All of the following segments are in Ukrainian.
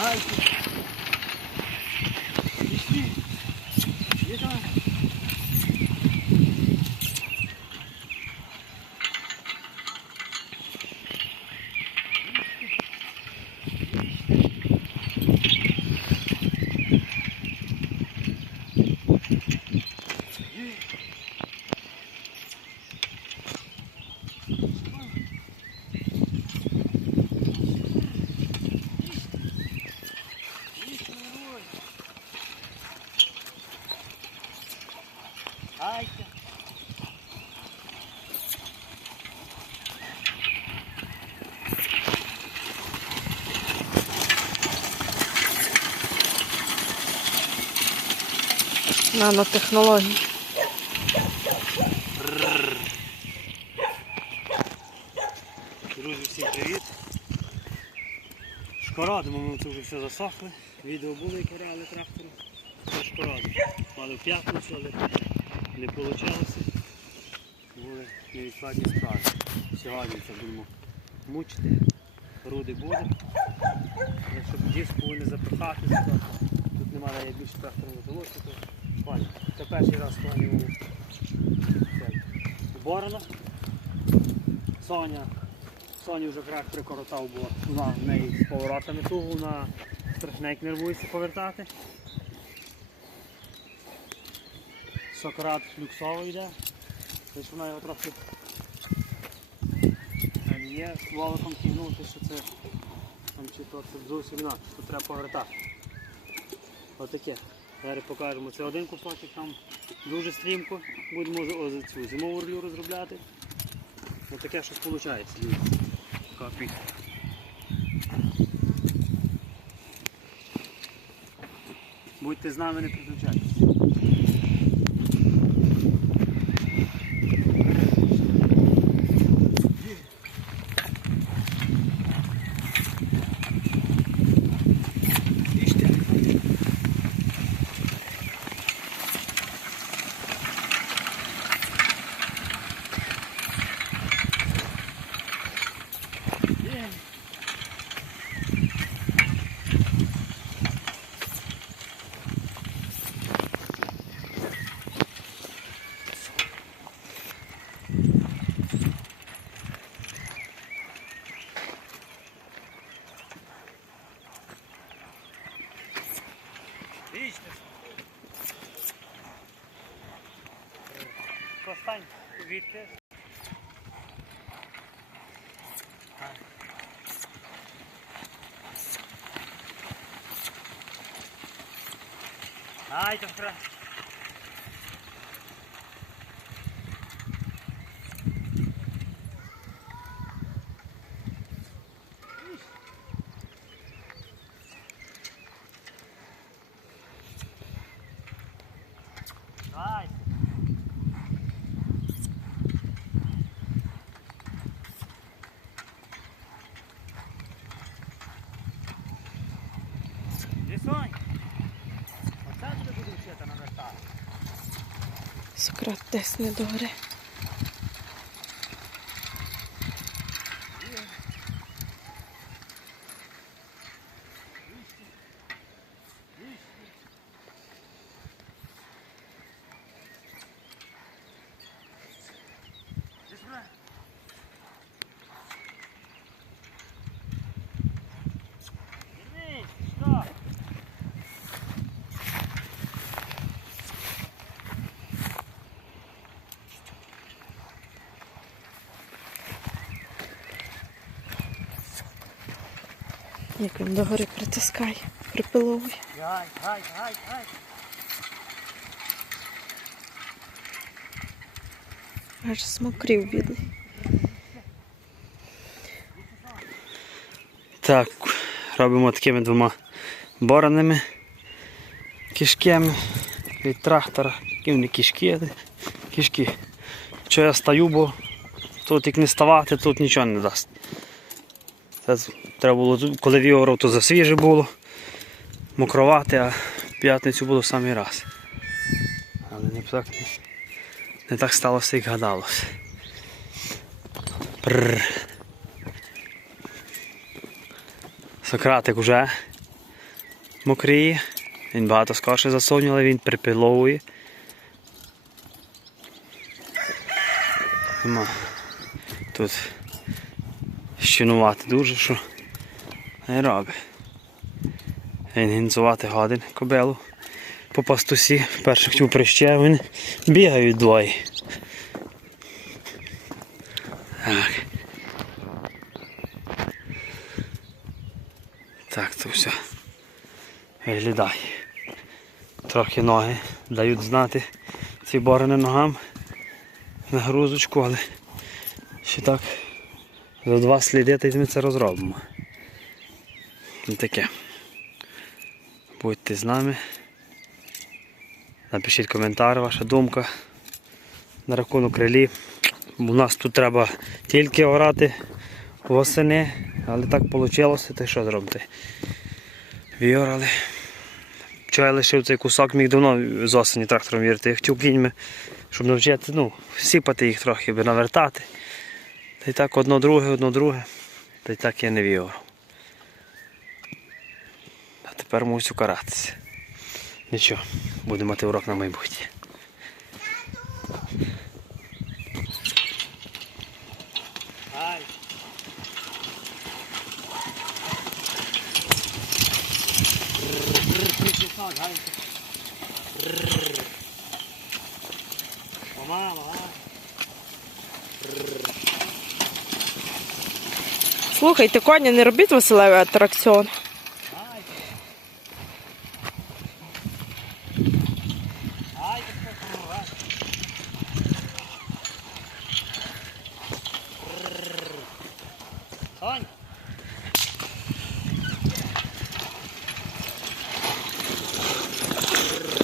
All right. Нанотехнології. Друзі, всім привіт. Шкорадимо, ми це вже все засохли. Відео було, як орали трактором. Шкорадимо. Мали в п'ятницю, але не вийшло. Були невідкладні справи. Сьогодні це будемо мучити. Руди буде. Якщо диску не запихати тут немає більше трактором вдалося, то пані. Це перший раз пані у Борона. Соня Соні вже крак прикоротав, бо вона в неї з поворотами тугу, вона страшненько нервується повертати. Сократ люксово йде, тобто вона його трохи є волоком тягнути, що це там чи то це зовсім інакше, що треба повертати. Отаке. Зараз покажемо. Це один кусочок там дуже стрімко. Будемо ось цю зимову орлю розробляти. Ось таке щось виходить. дивіться. Будьте з нами, не переключайтесь. Вічно. Постань відки. Ай, там треба. Ай. Лісонь. Оце буде буду вчити навертати. Сократ десь не догори. Десь бре. Вернись, що? Як він догори притискає, припиловує. Гай. Аж смокрів бідний. Так, робимо такими двома боронами, кишками від трактора, які вони кишки, але. Що я стою, бо тут як не ставати, тут нічого не дасть. Це треба було, коли віоров, то засвіже було, мокровати, а в п'ятницю було в самий раз. Але не так, не так сталося, як гадалося. Прррр. Сократик уже мокріє. Він багато скорше засовнює, але він припиловує. Тут щинувати дуже, що не робить. Він гінцувати годин кобелу по пастусі. Перших хотів прище, вони бігають двоє. Так. Так, то все. Виглядає. Трохи ноги дають знати. ці борони ногам на грузочку, але ще так за два сліди та ми це розробимо. І таке. Будьте з нами. Напишіть коментар, ваша думка на рахунок релі. У нас тут треба тільки орати восени, але так вийшло, то що зробити? Віорали. Чого я лишив цей кусок, міг давно з осені трактором вірити. Я хотів щоб навчити, ну, сіпати їх трохи, навертати. Та й так одно друге, одно друге. Та й так я не віорав. Тепер мусю каратися. Нічого, буду мати урок на майбутнє. Слухайте, коні, не робіть Василевий атракціон. Ай. Ай, так помагай. Сонь.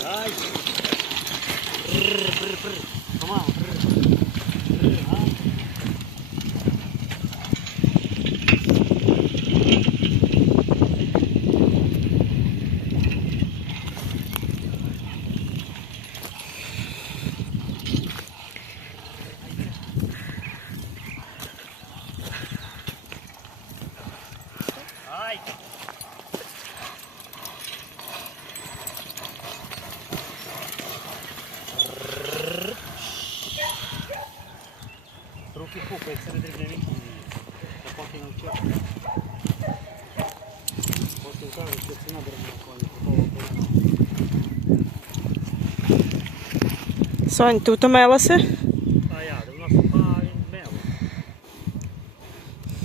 Ай. Помало. Ай. Ай. Руки пукають, це не дрібняві. Я поки навчав. Потім кажуть, що ціна дорога Сонь, ти втомилася? А я, нас суха він мело.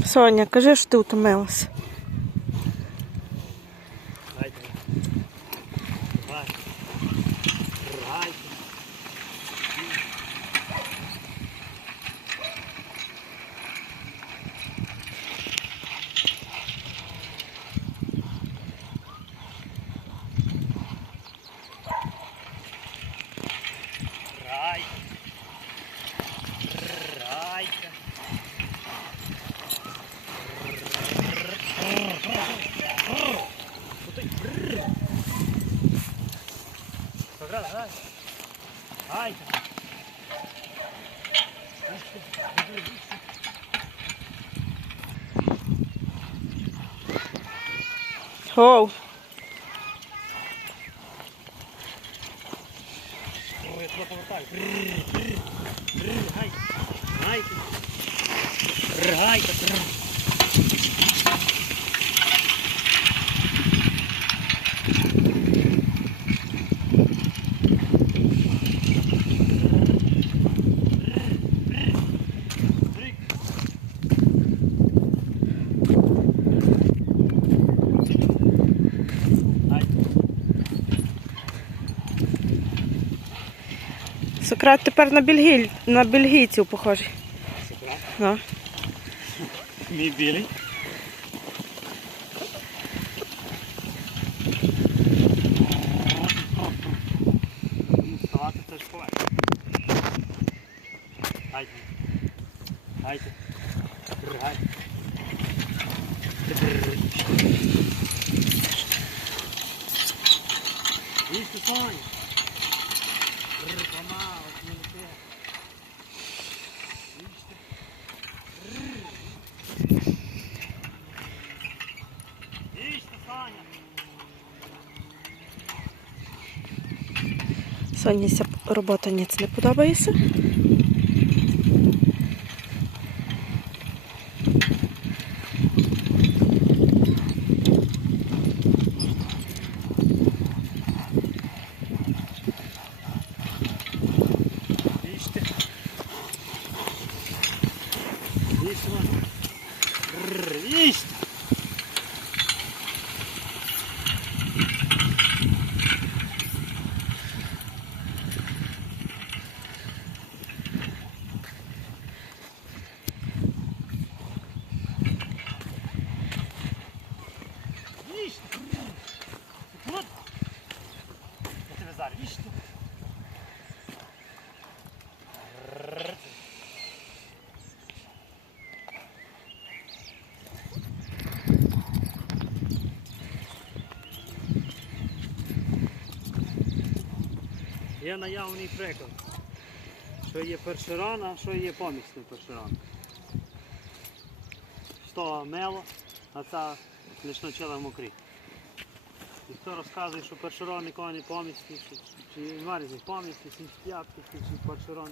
Соня, кажи, що ти втомилася. Оу, Ой, я туди повертаю. Гай. Гай. Сократ тепер на, бельгіль... на бельгійців похожий. Ну. Мій білий. Вставати теж ховай. Соні робота ніц не подобається. Є наявний приклад, що є першеран, а що є помісний першеран. Що мело, а це лише почала мокрі. І хто розказує, що першерон нікого не помісний, чи, марізні помісні, сімп'ятки, чи першерон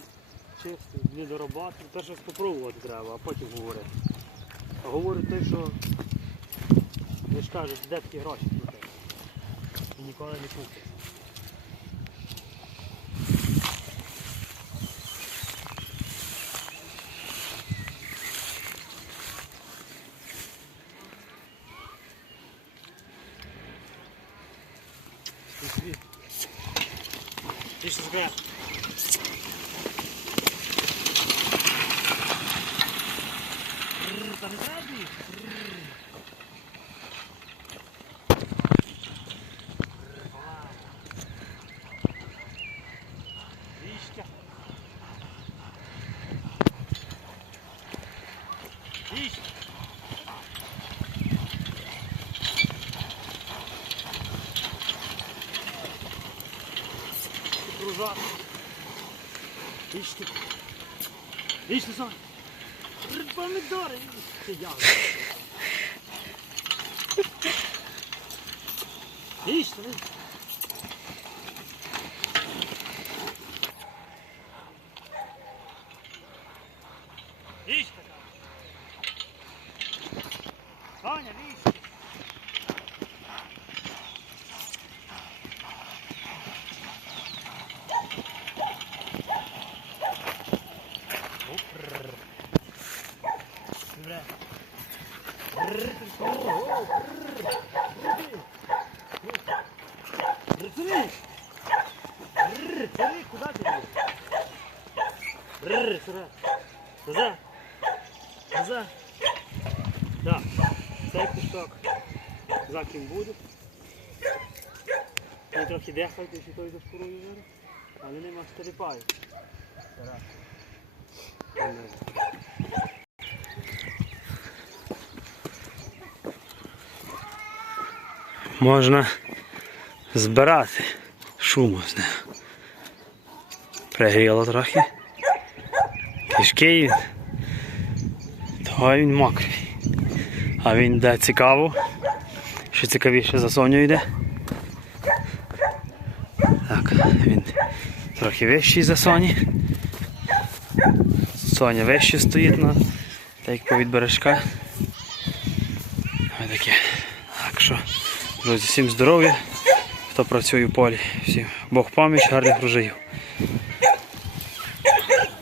чистий, не до роботи. Перше спробувати треба, а потім говорити. А говорить той, що ви ж кажуть, де такі гроші. І ніколи не купить. Rıza. İşte. İşte sen. Rıdvan'ı doğru. Ya. İşte. İşte. Кусок за ким буде. Вони трохи дехають, якщо той зашкурую зараз, але нема стеріпаю. Тарас. Можна збирати шуму з нього. Пригріло трохи. Кишки він. Того він мокрий. А він йде цікаво. Що цікавіше за Соню йде. Так, він трохи вищий за Соні. Соня вище стоїть на так як по від бережка. Ось таке. Так що, друзі, всім здоров'я, хто працює в полі, всім Бог поміч, гарних врожаїв.